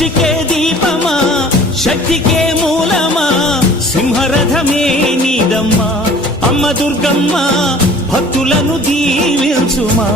సృష్టికే దీపమా శక్తికే మూలమా సింహరథమే నీదమ్మా అమ్మ దుర్గమ్మ భక్తులను దీవించుమా